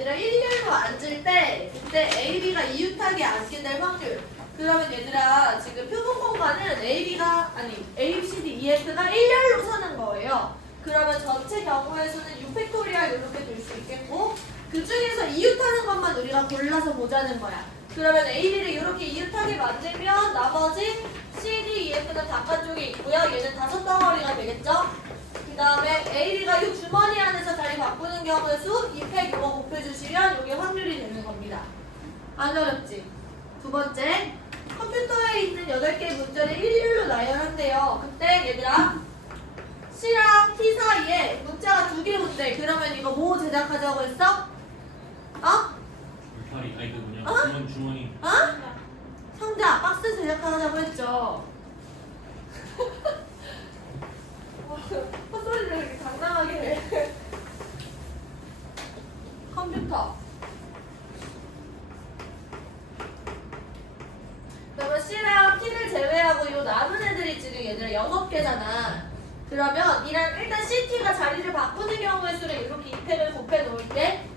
얘들아 일렬로 앉을 때 그때 AB가 이웃하게 앉게 될 확률. 그러면 얘들아 지금 표본 공간은 ABCD, EF가 일렬로 서는 거예요. 그러면 전체 경우의 수는 6팩토리얼 이렇게 될 수 있겠고 그 중에서 이웃하는 것만 우리가 골라서 보자는 거야. 그러면 AB를 이렇게 이웃하게 만들면 나머지 CD, EF는 바깥쪽에 있고요. 얘는 5덩어리가 되겠죠? 그 다음에 AB가 이 주머니 안에서 자리 바꾸는 경우의 수 2팩 이거 곱해주시면 이게 확률이 되는 겁니다. 안 어렵지? 두 번째, 컴퓨터에 있는 8개의 문자를 일렬로 나열한대요. 그때 얘들아 C랑 T 사이에 문자가 2개 온대. 그러면 이거 뭐 제작하자고 했어? 울타리 아니 그 뭐냐 어? 주머니 상자, 박스 제작하자고 했죠. 헛소리를 이렇게 당당하게 해. 컴퓨터. 그러면 C랑 T를 제외하고 이 남은 애들이 지금 얘들아 6개잖아. 그러면 일단 CT가 자리를 바꾸는 경우의 수를 이렇게 2팩을 곱해 놓을게.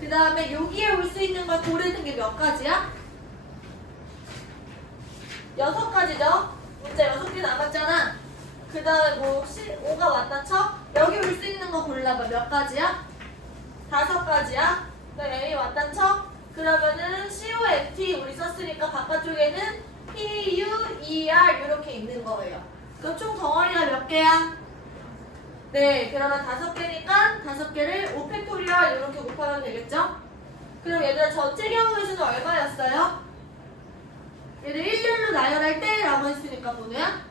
그 다음에 여기에 올 수 있는 걸 고르는 게 몇 가지야? 6가지죠? 문자 6개 남았잖아. 그 다음에 뭐 5가 왔다 쳐? 여기 올 수 있는 거 골라봐. 몇 가지야? 5가지야? 그다음에 A 왔다 쳐? 그러면은 COFT 우리 썼으니까 바깥쪽에는 PUER 이렇게 있는 거예요. 그럼 총 덩어리가 몇 개야? 네, 그러면 5개니까 5개를 5팩토리얼 이렇게 곱하면 되겠죠? 그럼 얘들아 전체 경우의 수는 얼마였어요? 얘들 일렬로 나열할 때 라고 했으니까 뭐냐?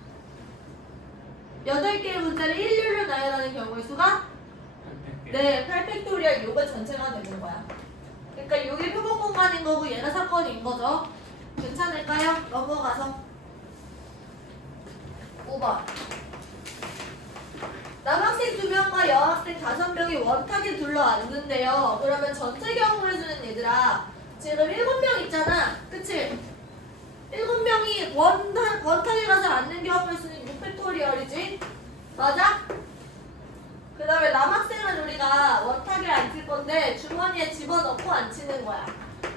8개의 문자를 일렬로 나열하는 경우의 수가? 네, 8팩토리얼 요거 전체가 되는 거야. 그러니까 이게 표본 공간인 거고 얘가 사건인 거죠. 괜찮을까요? 넘어가서 5번. 남학생 2명과 여학생 5명이 원탁에 둘러앉는데요. 그러면 전체 경우의 수는 얘들아 지금 7명 있잖아. 그치? 7명이 원탁에 가서 앉는 경우의 수는 6팩토리얼이지? 맞아? 그 다음에 남학생은 우리가 원탁에 앉힐 건데 주머니에 집어넣고 앉히는 거야.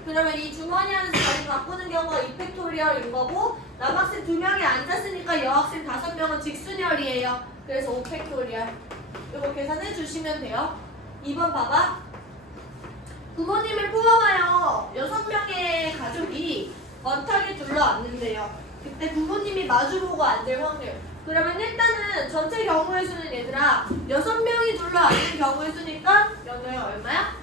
그러면 이 주머니 안에서 자리 바꾸는 경우가 2팩토리얼인 거고 남학생 2명이 앉았으니까 여학생 5명은 직순열이에요. 그래서 5팩토리얼. 이거 계산해 주시면 돼요. 2번 봐봐. 부모님을 포함하여 6명의 가족이 원탁에 둘러앉는데요. 그때 부모님이 마주보고 앉을 확률. 그러면 일단은 전체 경우의 수는 얘들아 6명이 둘러앉는 경우의 수니까 연호야 얼마야?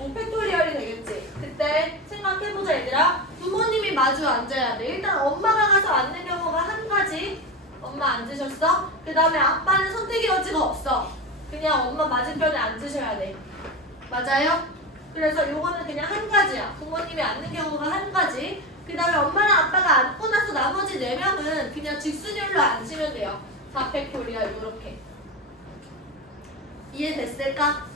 5팩토리얼이 되겠지. 그때 생각해보자 얘들아. 부모님이 마주 앉아야 돼. 일단 엄마가 가서 앉는 경우가 한 가지. 엄마 앉으셨어? 그 다음에 아빠는 선택의 여지가 없어. 그냥 엄마 맞은편에 앉으셔야 돼. 맞아요? 그래서 요거는 그냥 한 가지야. 부모님이 앉는 경우가 한 가지. 그 다음에 엄마랑 아빠가 앉고 나서 나머지 4명은 그냥 직순열로 앉으면 돼요. 4팩토리얼 요렇게. 이해됐을까?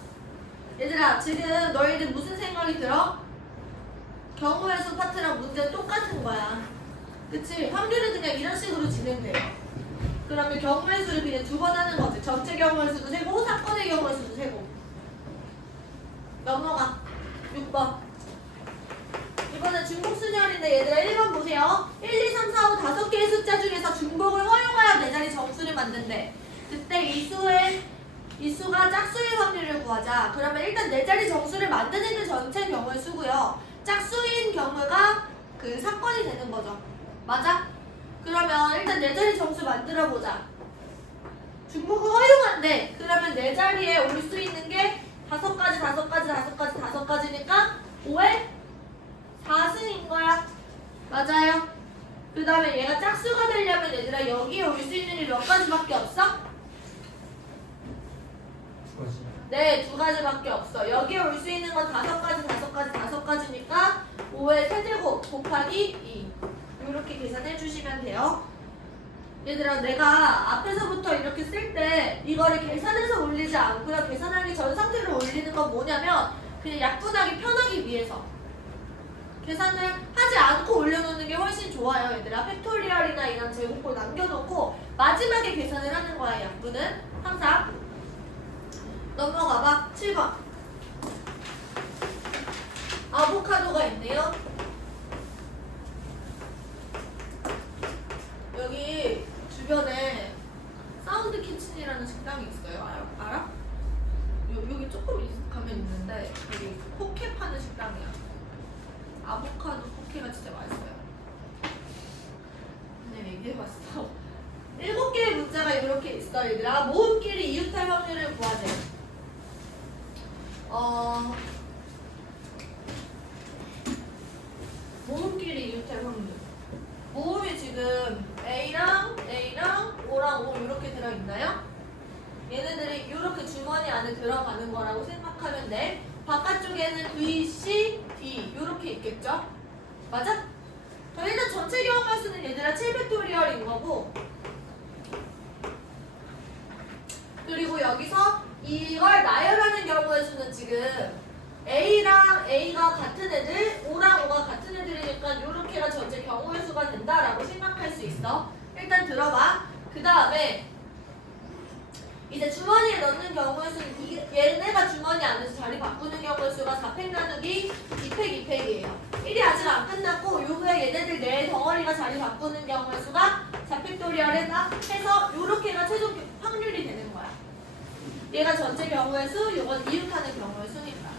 얘들아 지금 너희들 무슨 생각이 들어? 경우의 수 파트랑 문제는 똑같은 거야. 그치? 확률은 그냥 이런 식으로 진행돼요. 그러면 경우의 수를 그냥 2번 하는 거지. 전체 경우의 수도 세고 사건의 경우의 수도 세고. 넘어가. 6번. 이번엔 중복순열인데 얘들아 1번 보세요. 1, 2, 3, 4, 5 5개의 숫자 중에서 중복을 허용하여 4자리 정수를 만든대. 그때 이 수가 짝수의 확률을 구하자. 그러면 일단 4자리 정수를 만드는 게 전체 경우의 수고요. 짝수인 경우가 그 사건이 되는 거죠. 맞아? 그러면 일단 4자리 정수 만들어 보자. 중복을 허용한대. 그러면 4자리에 올 수 있는 게 5가지니까 5에 4승인 거야. 맞아요? 그 다음에 얘가 짝수가 되려면 얘들아 여기에 올 수 있는 게 몇 가지밖에 없어? 네, 2가지밖에 없어. 여기에 올 수 있는 건 5가지니까 5의 세제곱 곱하기 2 이렇게 계산해 주시면 돼요. 얘들아 내가 앞에서부터 이렇게 쓸 때 이거를 계산해서 올리지 않고요. 계산하기 전 상태로 올리는 건 뭐냐면 그냥 약분하기 편하기 위해서 계산을 하지 않고 올려놓는 게 훨씬 좋아요. 얘들아 팩토리얼이나 이런 제곱꼴 남겨놓고 마지막에 계산을 하는 거야. 약분은 항상. 넘어가봐. 7번. 아보카도가 있네요. 여기 주변에 사운드 키친이라는 식당이 있어요. 알아? 여기 조금 가면 있는데 여기 포케 파는 식당이야. 아보카도 포케가 진짜 맛있어요. 그냥 얘기해봤어. 7개의 문제가 이렇게 있어. 얘들아, 모음끼리 이웃할 확률을 구하재. 모음끼리 이웃할 확률. 모음이 지금 A랑 O랑 O 이렇게 들어있나요? 얘네들이 이렇게 주머니 안에 들어가는 거라고 생각하면 돼. 바깥쪽에는 V, C, D 이렇게 있겠죠? 맞아? 저희는 전체 경우의 수는 얘들아 7팩토리얼인 거고, 그리고 여기서 이걸 나열하는 경우의 수는 지금 A랑 A가 같은 애들, O랑 O가 같은 애들이니까 이렇게가 전체 경우의 수가 된다라고 생각할 수 있어. 일단 들어봐. 그 다음에 이제 주머니에 넣는 경우의 수는 얘네가 주머니 안에서 자리 바꾸는 경우의 수가 4팩 나누기 2팩 2팩이에요. 1이 아직 안 끝났고 요거에 얘네들 내 덩어리가 자리 바꾸는 경우의 수가 4팩토리얼에다 해서 요렇게가 최종 확률이 되는 거야. 얘가 전체 경우의 수, 요건 이웃하는 경우의 수니까.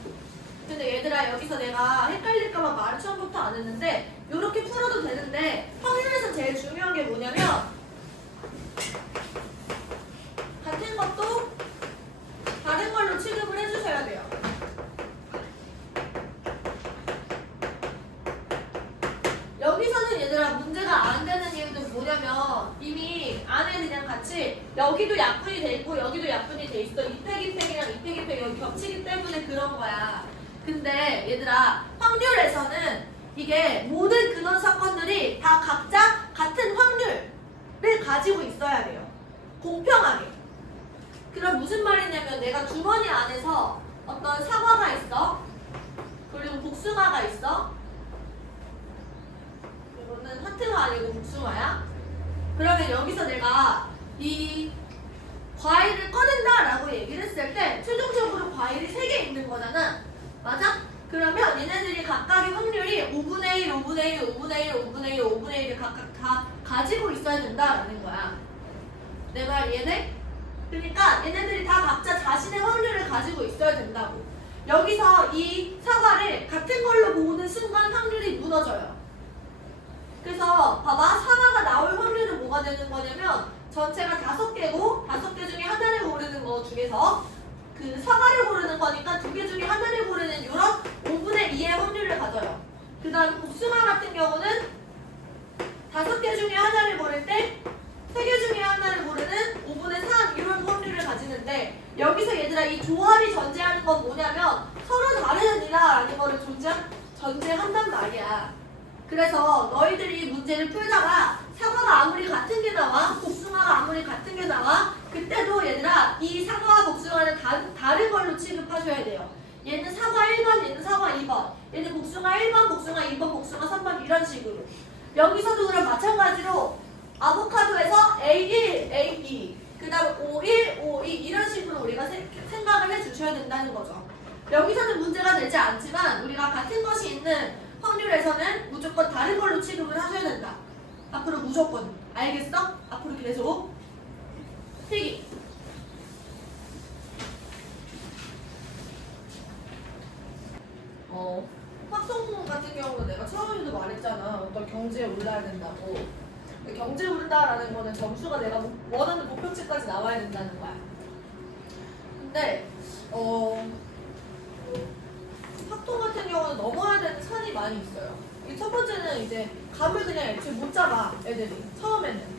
근데 얘들아, 여기서 내가 헷갈릴까봐 말을 처음부터 안 했는데 요렇게 풀어도 되는데 확률에서 제일 중요한 게 뭐냐면 같은 것도 다른 걸로 취급을 해주셔야 돼요. 여기서는 얘들아 문제가 안 되는 이유는 뭐냐면 이미 안에 그냥 같이 여기도 약분이 돼 있고 여기도 약분이 돼 있어. 2팩 2팩이랑 2팩 2팩 여기 겹치기 때문에 그런 거야. 근데 얘들아, 확률에서는 이게 모든 근원 사건들이 다 각자 같은 확률을 가지고 있어야 돼요. 공평하게. 그럼 무슨 말이냐면 내가 주머니 안에서 어떤 사과가 있어. 그리고 복숭아가 있어. 이거는 하트가 아니고 복숭아야. 그러면 여기서 내가 이 과일을 꺼낸다라고 얘기를 했을 때 최종적으로 과일이 3개 있는 거잖아. 맞아? 그러면 얘네들이 각각의 확률이 5분의 1, 5분의 1, 5분의 1, 5분의 1, 5분의 1을 각각 다 가지고 있어야 된다라는 거야. 내 말 이해돼? 그러니까 얘네들이 다 각자 자신의 확률을 가지고 있어야 된다고. 여기서 이 사과를 같은 걸로 보는 순간 확률이 무너져요. 그래서 봐봐, 사과가 나올 확률은 뭐가 되는 거냐면 전체가 5개고 5개 중에 하나를 고르는 거 중에서 그 사과를 고르는 거니까 2개 중에 하나를 고르는 이런 5분의 2의 확률을 가져요. 그 다음 복숭아 같은 경우는 5개 중에 하나를 고를 때 3개 중에 하나를 고르는 5분의 3 이런 확률을 가지는데, 여기서 얘들아 이 조합이 전제하는 건 뭐냐면 서로 다른 이라는 거를 전제한단 말이야. 그래서 너희들이 문제를 풀다가 사과가 아무리 같은 게 나와, 복숭아가 아무리 같은 게 나와, 그때도 얘들아 이 사과와 복숭아는 다른 걸로 취급하셔야 돼요. 얘는 사과 1번, 얘는 사과 2번, 얘는 복숭아 1번, 복숭아 2번, 복숭아 3번 이런 식으로. 여기서도 그럼 마찬가지로 아보카도에서 A1, A2, 그 다음 O1, O2 이런 식으로 우리가 생각을 해주셔야 된다는 거죠. 여기서는 문제가 되지 않지만 우리가 같은 것이 있는 확률에서는 무조건 다른 걸로 취급을 하셔야 된다. 앞으로 무조건. 알겠어? 앞으로 계속. 필기. 확성 같은 경우는 내가 처음에도 말했잖아. 어떤 경지에 올라야 된다고. 경지에 오른다라는 거는 점수가 내가 원하는 목표치까지 나와야 된다는 거야. 근데 확통 같은 경우는 넘어야 되는 산이 많이 있어요. 이 첫 번째는 이제 감을 그냥 애초에 못 잡아, 애들이. 처음에는.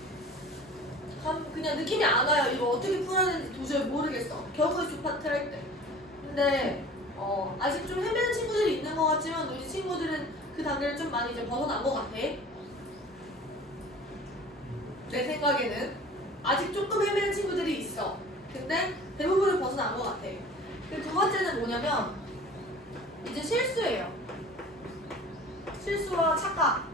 그냥 느낌이 안 와요. 이거 어떻게 풀어야 되는지 도저히 모르겠어. 경우의 수 파트 할 때. 근데 아직 좀 헤매는 친구들이 있는 것 같지만 우리 친구들은 그 단계를 좀 많이 이제 벗어난 것 같아. 내 생각에는 아직 조금 헤매는 친구들이 있어. 근데 대부분은 벗어난 것 같아. 그리고 두 번째는 뭐냐면 이제 실수예요. 실수와 착각.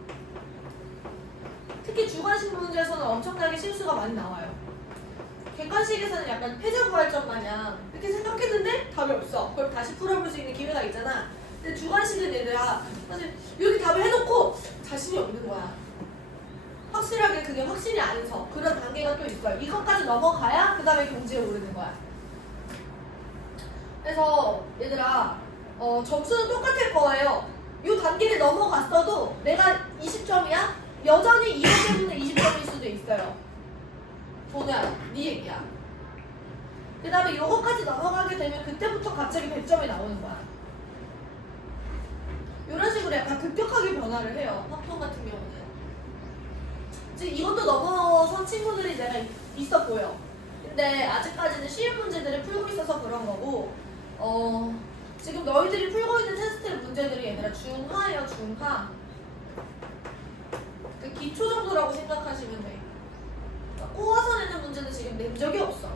특히 주관식 문제에서는 엄청나게 실수가 많이 나와요. 객관식에서는 약간 패자부활전 마냥 이렇게 생각했는데 답이 없어. 그걸 다시 풀어볼 수 있는 기회가 있잖아. 근데 주관식은 얘들아 사실 이렇게 답을 해놓고 자신이 없는 거야. 확실하게 그게 확신이 안 서. 그런 단계가 또 있어요. 이것까지 넘어가야 그 다음에 경지에 오르는 거야. 그래서 얘들아 점수는 똑같을 거예요. 이 단계를 넘어갔어도 내가 20점이야? 여전히 이것 때문에 20점일 수도 있어요. 조나야, 네 얘기야. 그 다음에 이거까지 넘어가게 되면 그때부터 갑자기 100점이 나오는 거야. 이런 식으로 약간 급격하게 변화를 해요. 확통 같은 경우는. 지금 이것도 넘어선 친구들이 내가 있어 보여. 근데 아직까지는 쉬운 문제들을 풀고 있어서 그런 거고 지금 너희들이 풀고 있는 테스트 문제들이 얘들아 중하예요. 중하. 그 기초 정도라고 생각하시면 돼. 그러니까 꼬아서 내는 문제는 지금 낸 적이 없어.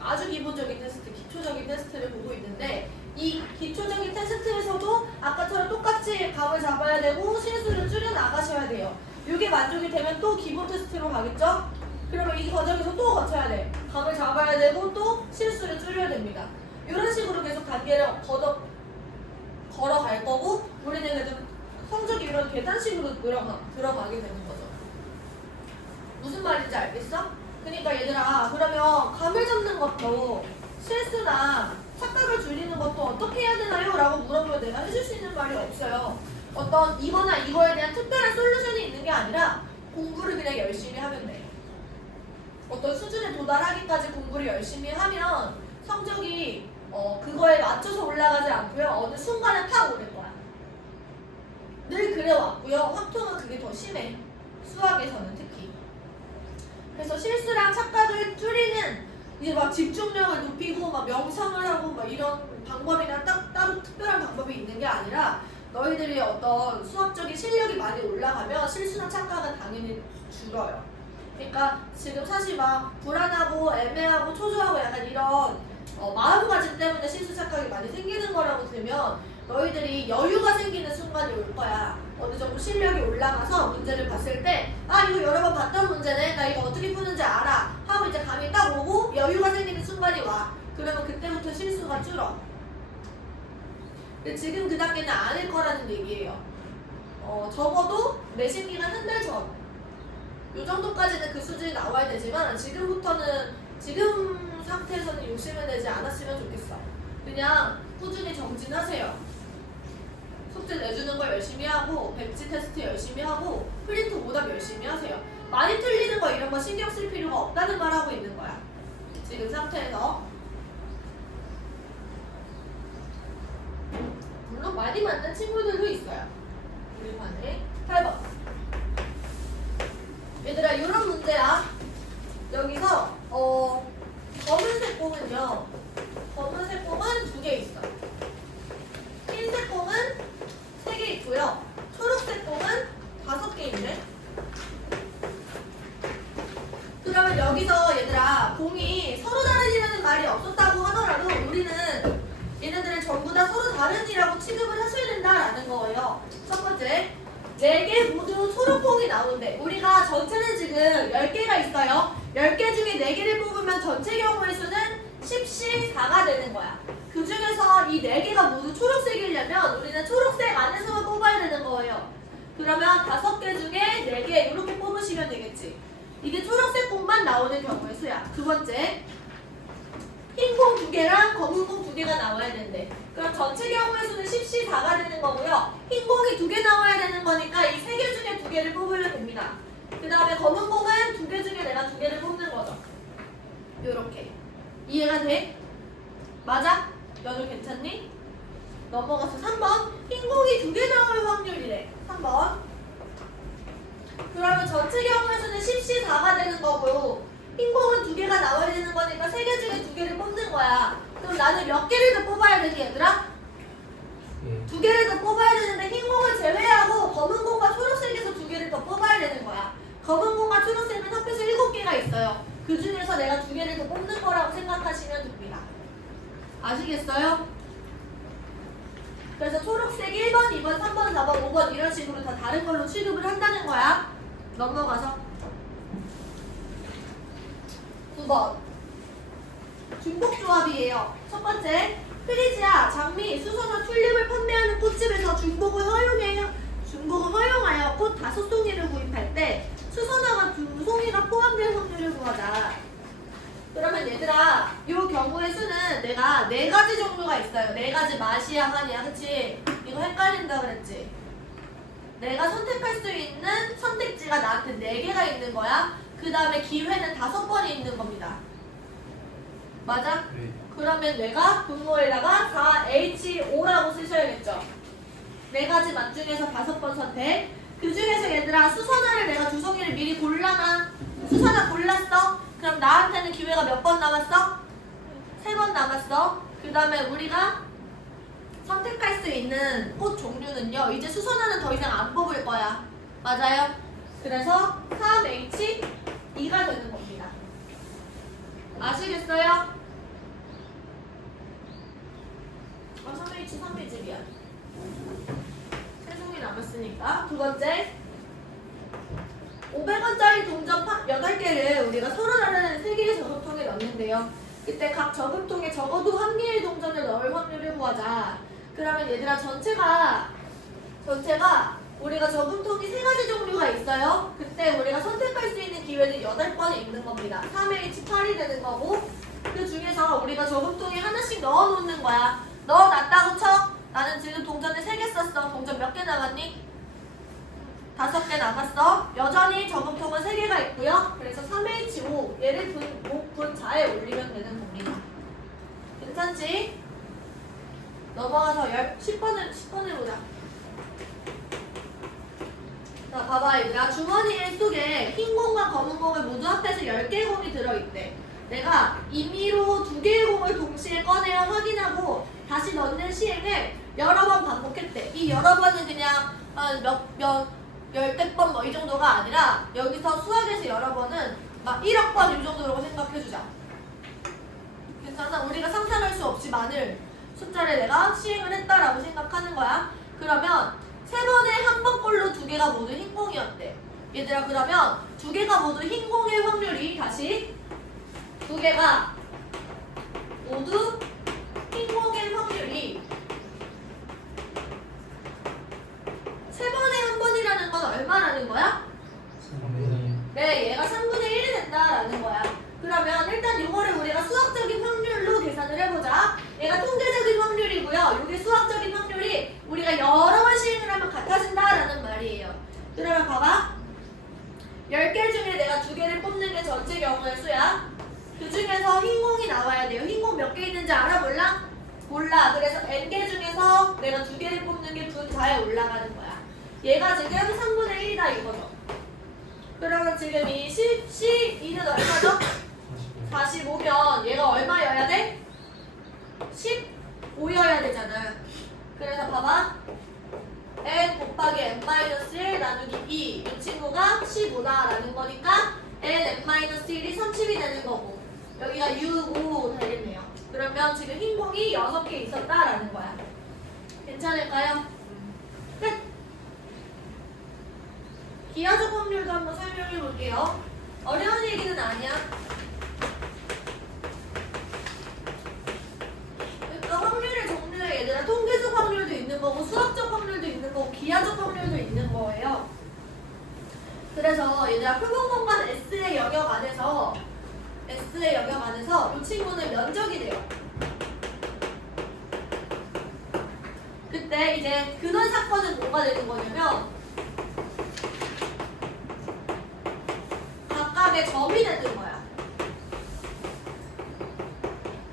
아주 기본적인 테스트, 기초적인 테스트를 보고 있는데 이 기초적인 테스트에서도 아까처럼 똑같이 감을 잡아야 되고 실수를 줄여 나가셔야 돼요. 이게 만족이 되면 또 기본 테스트로 가겠죠? 그러면 이 과정에서 또 거쳐야 돼. 감을 잡아야 되고 또 실수를 줄여야 됩니다. 이런 식으로 계속 단계를 걸어갈 거고 우리는 그래도 성적이 이런 계단식으로 들어가게 되는 거죠. 무슨 말인지 알겠어? 그러니까 얘들아 그러면 감을 잡는 것도 실수나 착각을 줄이는 것도 어떻게 해야 되나요? 라고 물어보면 내가 해줄 수 있는 말이 없어요. 어떤 이거나 이거에 대한 특별한 솔루션이 있는 게 아니라 공부를 그냥 열심히 하면 돼. 어떤 수준에 도달하기까지 공부를 열심히 하면 성적이 그거에 맞춰서 올라가지 않고요. 어느 순간에 팍 오를 거야. 늘 그래왔고요. 확통은 그게 더 심해. 수학에서는 특히. 그래서 실수랑 착각을 줄이는 이제 막 집중력을 높이고 막 명상을 하고 막 이런 방법이나 따로 특별한 방법이 있는 게 아니라 너희들이 어떤 수학적인 실력이 많이 올라가면 실수나 착각은 당연히 줄어요. 그러니까 지금 사실 막 불안하고 애매하고 초조하고 약간 이런 마음가짐 때문에 실수 착각이 많이 생기는 거라고 들면 너희들이 여유가 생기는 순간이 올 거야. 어느 정도 실력이 올라가서 문제를 봤을 때 이거 여러 번 봤던 문제네. 나 이거 어떻게 푸는지 알아. 하고 이제 감이 딱 오고 여유가 생기는 순간이 와. 그러면 그때부터 실수가 줄어. 근데 지금 그 단계는 아닐 거라는 얘기예요. 적어도 내신 기간 한 달 전. 요 정도까지는 그 수준이 나와야 되지만 지금부터는 지금 상태에서는 욕심을 내지 않았으면 좋겠어. 그냥 꾸준히 정진하세요. 숙제 내주는 거 열심히 하고 백지 테스트 열심히 하고 프린트 오답 열심히 하세요. 많이 틀리는 거 이런 거 신경 쓸 필요가 없다는 말 하고 있는 거야. 지금 상태에서. 물론 많이 맞는 친구들도 있어요. 우리 반에 8번. 얘들아 이런 문제야. 여기서 검은색 공은요. 검은색 공은 2개 있어. 흰색 공은 3개 있고요. 초록색 공은 5개 있네. 그러면 여기서 얘들아 공이 서로 다르다는 말이 없었다고 하더라도 우리는 얘네들을 전부 다 서로 다른이라고 취급을 하셔야 된다라는 거예요. 첫 번째, 4개 모두 초록공이 나오는데 우리가 전체는 지금 10개가 있어요. 10개 중에 4개를 뽑으면 전체 경우의 수는 10C4가 되는 거야. 그 중에서 이 4개가 모두 초록색이려면 우리는 초록색 안에서만 뽑아야 되는 거예요. 그러면 5개 중에 4개 이렇게 뽑으시면 되겠지. 이게 초록색 공만 나오는 경우의 수야. 두 번째, 흰 공 2개랑 검은 공 2개가 나와야 된대. 그럼 전체 경우의 수는 10C4가 되는 거고요. 흰 공이 2개 나와야 되는 거니까 이 3개 중에 2개를 뽑으면 됩니다. 그 다음에 검은 공은 2개 중에 내가 2개를 뽑는 거죠. 요렇게. 이해가 돼? 맞아? 너도 괜찮니? 넘어가서 3번. 흰 공이 2개 나올 확률이래. 3번. 그러면 전체 경우의 수는 10C4가 되는 거고 흰 공은 2개가 나와야 되는 거니까 3개 중에 2개를 뽑는 거야. 그럼 나는 몇 개를 더 뽑아야 되니 얘들아? 2개를 더 뽑아야 되는데 흰 공을 제외하고 검은 공과 초록색에서 2개를 더 뽑아야 되는 거야. 검은 공과 초록색은 합해서 7개가 있어요. 그 중에서 내가 2개를 더 뽑는 거라고 생각하시면 됩니다. 아시겠어요? 그래서 초록색 1번, 2번, 3번, 4번, 5번 이런 식으로 다 다른 걸로 취급을 한다는 거야. 넘어가서 9번 중복조합이에요. 첫 번째, 프리지아, 장미, 수선화, 튤립을 판매하는 꽃집에서 중복을 허용하여 꽃 5송이를 구입할 때 수선화가 2송이가 포함될 확률을 구하자. 그러면 얘들아, 이 경우의 수는 내가 4가지 종류가 있어요. 4가지 맛이야, 한이야, 그치? 이거 헷갈린다 그랬지? 내가 선택할 수 있는 선택지가 나한테 4개가 있는 거야. 그 다음에 기회는 5번이 있는 겁니다. 맞아? 네. 그러면 내가 분모에다가 4H5라고 쓰셔야겠죠. 4가지 맛 중에서 5번 선택. 그 중에서 얘들아, 수선화를 내가 2송이를 미리 골라놔. 수선화 골랐어? 그럼 나한테는 기회가 몇 번 남았어? 3번 남았어. 그 다음에 우리가 선택할 수 있는 꽃 종류는요, 이제 수선화는 더 이상 안 뽑을 거야. 맞아요? 그래서 3H2가 되는 겁니다. 아시겠어요? 3H, 3H이야. 3송이 남았으니까. 두 번째. 500원짜리 동전 8개를 우리가 서로 다른 3개의 저금통에 넣는데요. 그때 각 저금통에 적어도 1개의 동전을 넣을 확률을 구하자. 그러면 얘들아, 전체가 우리가 저금통이 3가지 종류가 있어요. 그때 우리가 선택할 수 있는 기회는 8번이 있는 겁니다. 3H8이 되는 거고, 그 중에서 우리가 저금통에 하나씩 넣어놓는 거야. 넣어놨다고 쳐. 나는 지금 동전을 3개 썼어. 동전 몇 개 남았니? 5개 남았어. 여전히 저금통은 3개가 있고요. 그래서 3H5 얘를 분자에 올리면 되는 겁니다. 괜찮지? 넘어가서 10번을 보자. 자, 봐봐 얘들아. 주머니 속에 흰 공과 검은 공을 모두 합해서 10개의 공이 들어있대. 내가 임의로 2개의 공을 동시에 꺼내어 확인하고 다시 넣는 시행을 여러 번 반복했대. 이 여러 번은 그냥 열댓 번 뭐 이 정도가 아니라 여기서 수학에서 여러 번은 막 1억 번 이 정도라고 생각해주자. 괜찮아? 우리가 상상할 수 없이 많은 숫자를 내가 시행을 했다라고 생각하는 거야. 그러면 3번에 한 번꼴로 2개가 모두 흰 공이었대. 얘들아, 그러면 2개가 모두 흰 공일 확률이 다시 2개가 모두 흰 공일 확률이 3번에 한 번이라는 건 얼마라는 거야? 네, 얘가 3분의 1이 된다라는 거야. 그러면 일단 이거를 우리가 수학적인 확률로 계산을 해보자. 얘가 통계적인 확률이고요. 이게 수학적인 확률이 우리가 여러 번 시행을 하면 같아진다라는 말이에요. 그러면 봐봐. 10개 중에 내가 2개를 뽑는 게 전체 경우의 수야. 그 중에서 흰 공이 나와야 돼요. 흰 공 몇 개 있는지 알아? 몰라? 몰라. 그래서 n개 중에서 내가 2개를 뽑는 게 분자에 올라가는 거야. 얘가 지금 3분의 1이다 이거죠. 그러면 지금 이 C2는 얼마죠? 45면 얘가 얼마여야 돼? 15여야 되잖아. 그래서 봐봐. n 곱하기 n-1 나누기 2. 이 친구가 15다라는 거니까 n-1이 30이 되는 거고, 여기가 6, 5 되겠네요. 그러면 지금 흰 공이 6개 있었다라는 거야. 괜찮을까요? 끝! 기하적 확률도 한번 설명해 볼게요. 어려운 얘기는 아니야. 그러니까 확률의 종류에 얘들아, 통계적 확률도 있는 거고 수학적 확률도 있는 거고 기하적 확률도 있는 거예요. 그래서 얘들아, 표본 공간 S의 영역 안에서 이 친구는 면적이 돼요. 그때 이제 근원 사건은 뭐가 되는 거냐면 각각의 점이 되는 거야.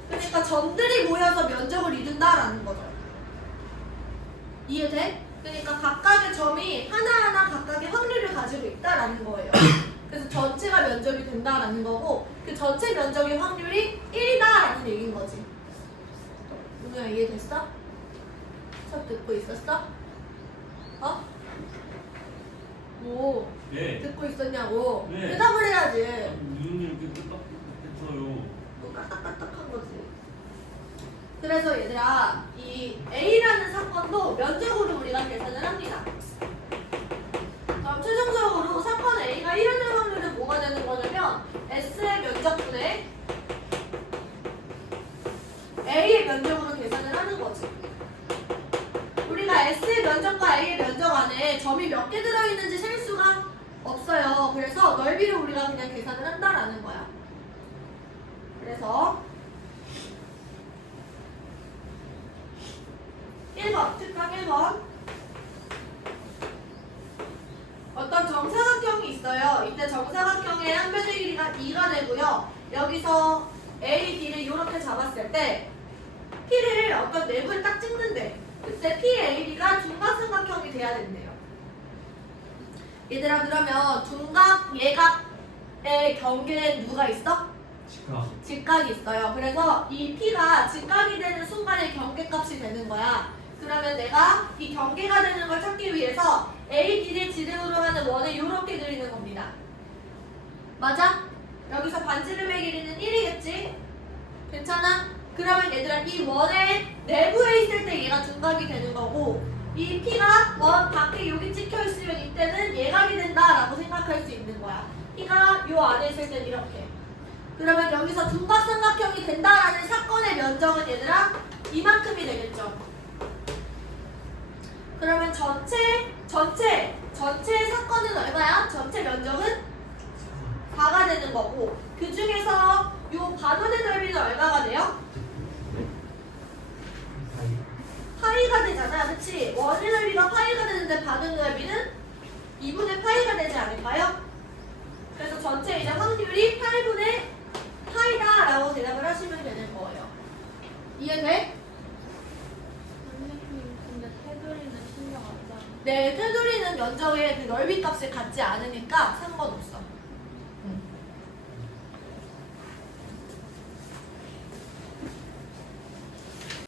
그러니까 점들이 모여서 면적을 이룬다라는 거죠. 이해돼? 그러니까 각각의 점이 하나하나 각각의 확률을 가지고 있다라는 거예요. 그래서 전체가 면적이 된다라는 거고, 그 전체 면적의 확률이 1이다라는 얘기인 거지. 누구야, 이해됐어? 수업 듣고 있었어? 어? 뭐? 네. 듣고 있었냐고? 네. 대답을 해야지. 무슨 이렇게 끝났어요? 또 까딱까딱한 거지. 그래서 얘들아, 이 A라는 사건도 면적으로 우리가 계산을 합니다. 그럼 최종적으로 사건 A가 1하는 확률은 뭐가 되는 거냐면 S의 면적분의 A의 면적으로 계산을 내가 그냥 계산을 한다라는 거야. 그래서 1번, 특강 1번. 어떤 정사각형이 있어요. 이때 정사각형의 한 변의 길이가 2가 되고요. 여기서 A, B를 이렇게 잡았을 때 P를 어떤 맵을 딱 찍는데 그때 P, A, B가 둔각삼각형이 돼야 된대요. 얘들아 그러면 둔각, 예각의 경계에 누가 있어? 직각. 직각이 있어요. 그래서 이 P가 직각이 되는 순간에 경계값이 되는 거야. 그러면 내가 이 경계가 되는 걸 찾기 위해서 A, B를 지름으로 하는 원을 이렇게 그리는 겁니다. 맞아? 여기서 반지름의 길이는 1이겠지? 괜찮아? 그러면 얘들아 이 원의 내부에 있을 때 얘가 둔각이 되는 거고 이 P가 원 밖에 여기 찍혀 있으면 이때는 예각이 된다라고 생각할 수 있는 거야. P가 요 안에 있을 땐 이렇게. 그러면 여기서 둔각삼각형이 된다라는 사건의 면적은 얘들아 이만큼이 되겠죠. 그러면 전체 사건은 얼마야? 전체 면적은 4가 되는 거고 그 중에서 요 반원의 넓이는 얼마가 돼요? 파이가 되잖아, 그치? 원의 넓이가 파이가 되는데 반원의 넓이는 2분의 파이가 되지 않을까요? 그래서 전체 이제 확률이 8분의 파이다 라고 대답을 하시면 되는 거예요. 이해돼? 선생님, 근데 테두리는 신경 안 써요. 네, 테두리는 면적의 그 넓이 값을 갖지 않으니까 상관없어.